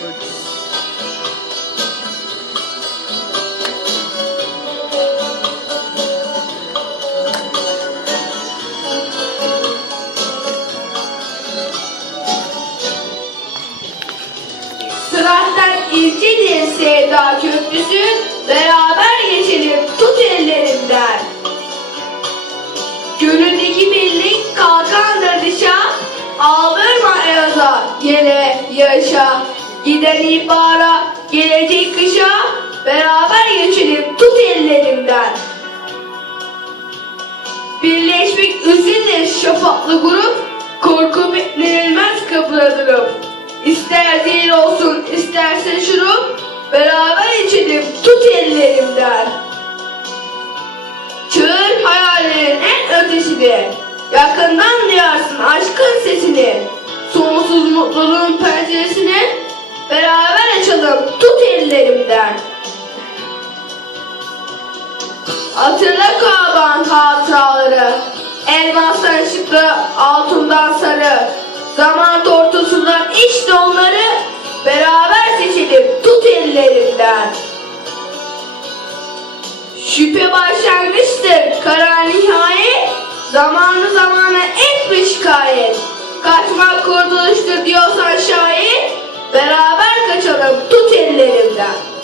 çocuğu. İlçedir sevda köprüsü, beraber geçelim tut ellerimden. Gönüldeki birlik kalkandır dışa, aldırma Eroza gele yaşa. Giden ibara gelecek kışa beraber geçelim. Tut ellerimden. Birleşmek üzere şafaklı grup. Korku beklenilmez kapıda İster zehir olsun isterse şurup Beraber içelim tut ellerimden. Çığır hayallerin en ötesini. Yakından duyarsın aşkın sesini. Sonsuz mutluluğun Beraber açalım. Tut ellerimden. Hatırla Kaban hatıraları. Elmastan ışıklı altından sarı. Zaman tortusundan işte onları Beraber seçelim. Tut ellerinden Şüphe başlangıçtır. Kara nihayet Zamanı zamana etme şikayet Kaçmak kurtuluştur diyorsan tidak.